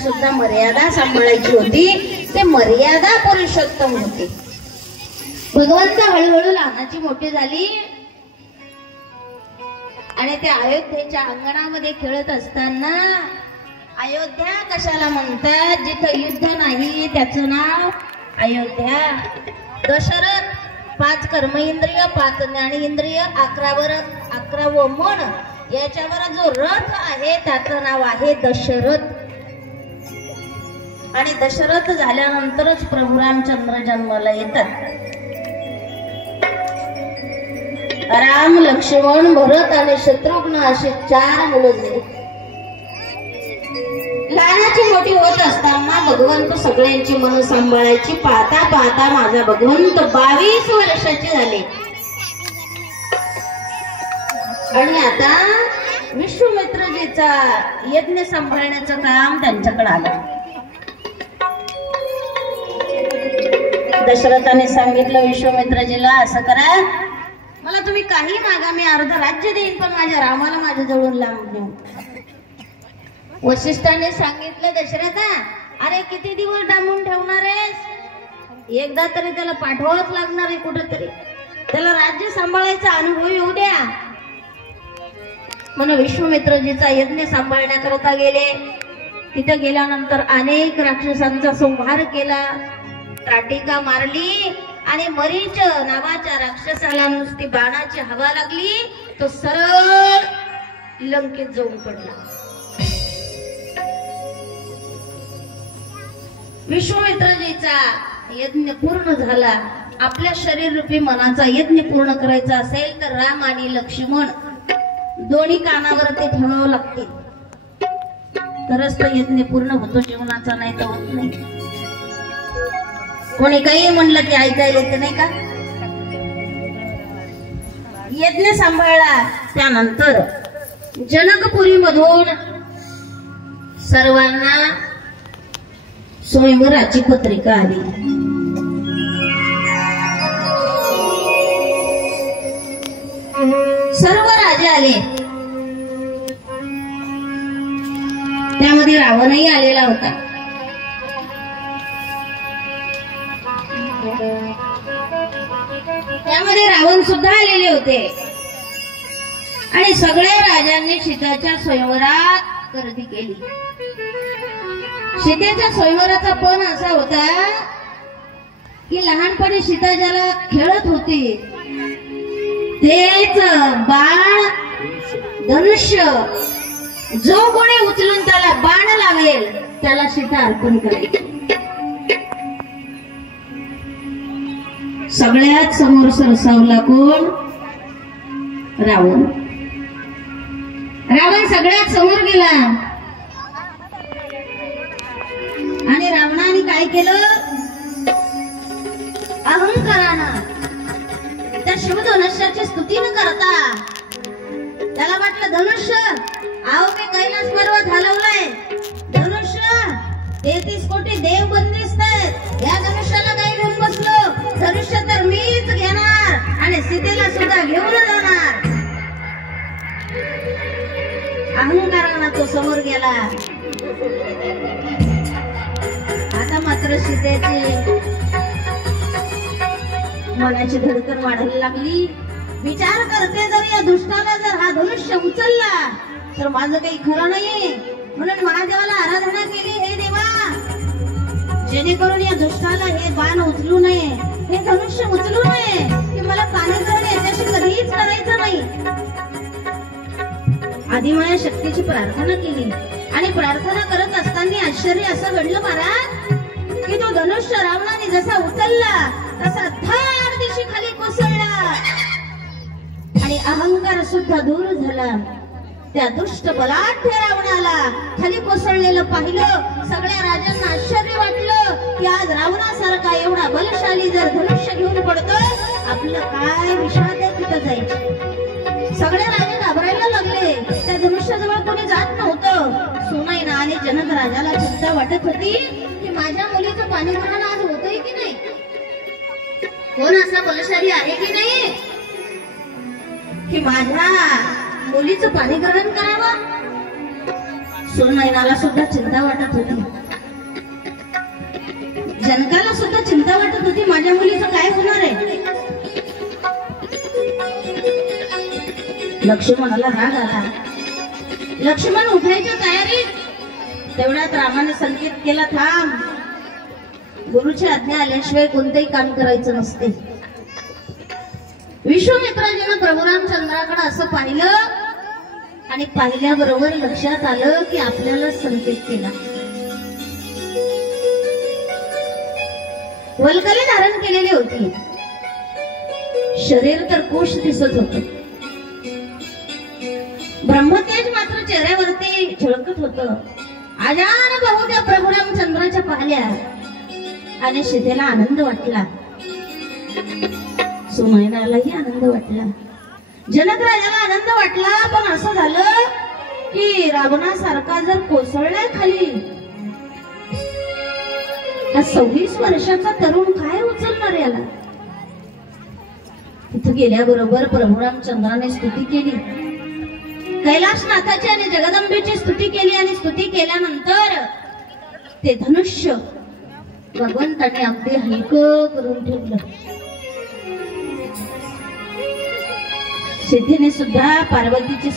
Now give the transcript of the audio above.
सुद्धा मर्यादा सांभाळायची होती. ते मर्यादा पुरुषोत्तम होते. भगवंत हळूहळू लहानाची मोठी झाली आणि त्या अयोध्येच्या अंगणामध्ये खेळत असताना, अयोध्या कशाला म्हणतात? जिथं युद्ध नाही त्याचं नाव अयोध्या. दशरथ 5 कर्मेंद्रिय 5 ज्ञानेंद्रिय 11 मन याच्यावर जो रथ आहे त्याचं नाव आहे दशरथ. आणि दशरथ झाल्यानंतरच प्रभू रामचंद्र जन्माला येतात. राम, लक्ष्मण, भरत आणि शत्रुघ्न अशी 4 मुलं झाली. लहानाची मोठी होत असताना भगवंत सगळ्यांची मन सांभाळायची. पाहता पाहता माझा भगवंत 22 वर्षाची झाले. आणि आता विश्वामित्रजीचा यज्ञ सांभाळण्याचं काम त्यांच्याकडे आलं. दशरथाने सांगितलं विश्वामित्रजीला, असं करा, मला तुम्ही काही मागा, मी अर्ध राज्य देईन, पण माझ्या रामाला माझ्या जवळून लांब नेऊ. वशिष्ठाने सांगितलं, दशरथा, अरे किती दिवस डांबून ठेवणार आहेस? एकदा तरी त्याला पाठवावंच लागणार आहे कुठेतरी. त्याला राज्य सांभाळायचा अनुभव येऊ द्या. म्हणून विश्वामित्रजीचा यज्ञ सांभाळण्याकरता गेले. तिथे गेल्यानंतर अनेक राक्षसांचा संहार केला, त्राटिका मारली आणि मरीच नावाच्या राक्षसाला नुसती बाणाची हवा लागली. तो सरळ लंकेत जाऊन पडला. विश्वामित्रजीचा यज्ञ पूर्ण झाला. आपल्या शरीर रूपी मनाचा यज्ञ पूर्ण करायचा असेल तर राम आणि लक्ष्मण दोन्ही कानावर ते ठेवावं लागते, तरच तो यज्ञ पूर्ण होतो. जीवनाचा नाही तर होत नाही. कोणी काही म्हणलं की ऐकायला येत नाही का? यज्ञ सांभाळला. त्यानंतर जनकपुरी मधून सर्वांना स्वयंवराची पत्रिका आली. सर्व राजे आले. त्यामध्ये रावणही आलेला होता. त्यामध्ये रावण सुद्धा आलेले होते. आणि सगळ्या राजांनी सीतेच्या स्वयंवरात गर्दी केली. सीतेच्या स्वयंवराचा पण असा होता की लहानपणी सीता ज्याला खेळत होती तेच बाण धनुष्य जो कोणी उचलून त्याला बाण लावेल त्याला सीता अर्पण करायची. सगळ्यात समोर सरसावला कोण? रावण. रावण सगळ्यात समोर गेला आणि रावणाने काय केलं? अहंकारानं त्या शिवधनुष्याची स्तुती न करता त्याला वाटलं धनुष्य, आव मी कैलास पर्वत हलवलाय, धनुष्य 33 कोटी देव बंदिस्त आहेत, या धनुष्याला काय घेऊन बसलो? धनुष्य तर मीच घेणार आणि सीतेला सुद्धा घेऊन जाणार. अहंकारानं तो समोर गेला. आता मात्र सीतेची मनाची धडकन वाढायला लागली. विचार करते, जर या दुष्टाला जर हा धनुष्य उचलला तर माझं काही खरं नाही. म्हणून महादेवाला आराधना केली, हे देवा जेणेकरून या दुष्टाला हे बाण उचलू नये, हे धनुष्य उचलू नये, की मला पाणीग्रहण याच्याशी कधीच करायचं नाही. आदिमाया शक्तीची प्रार्थना केली आणि प्रार्थना करत असताना आश्चर्य असं घडलं महाराज की तो धनुष्य रावणाने जसा उचलला तसा धाड दिशी खाली कोसळला आणि अहंकार सुद्धा दूर झाला. त्या दुष्ट बलाढ्य रावणाला खाली कोसळलेलं पाहिलं. सगळ्या राजांना आश्चर्य वाटलं की आज रावणासारखा एवढा बलशाली जर धनुष्य घेऊन पडतोय, आपलं काय विश्वास तिथं जायचं. सगळे राजे घाबरायला लागले. त्या धनुष्याजवळ कोणी जात नव्हतं. सुनैना आणि जनक राजाला चिंता वाटत होती की माझ्या मुलीचं पाणीग्रहण आज होतंय की नाही, कोण असा बलशाली आहे की नाही की माझ्या मुलीचं पाणीग्रहण करावं. सुनयनाला सुद्धा चिंता वाटत होती, जनकाला सुद्धा चिंता वाटत होती, माझ्या मुलीचं काय होणार आहे. लक्ष्मणाला राग आला. लक्ष्मण उठायच्या तयारीत. तेवढ्यात रामाने संकेत केला, थांब, गुरुची आज्ञा आल्याशिवाय कोणतेही काम करायचं नसते. विश्वामित्राजीनं प्रभू रामचंद्राकडे असं पाहिलं आणि पाहिल्याबरोबर लक्षात आलं की आपल्याला संकेत केला. वल्कले धारण केलेली होती, शरीर तर कुश दिसत होत, ब्रह्मतेज मात्र चेहऱ्यावरती झळकत होत. आजान भाऊ त्या प्रभू रामचंद्राच्या पाहिल्या आणि सीतेला आनंद वाटला, सुनयनालाही आनंद वाटला, जनक राजाला आनंद वाटला. पण असं झालं की रावणासारखा जर कोसळलाय खाली, हा 26 वर्षाचा तरुण काय उचलणार याला. तिथे गेल्याबरोबर प्रभू रामचंद्राने स्तुती केली, कैलासनाथाची आणि जगदंबेची स्तुती केली. आणि स्तुती केल्यानंतर ते धनुष्य भगवंताने अगदी हलकं करून ठेवलं. सीतेने सुद्धा पार्वतीची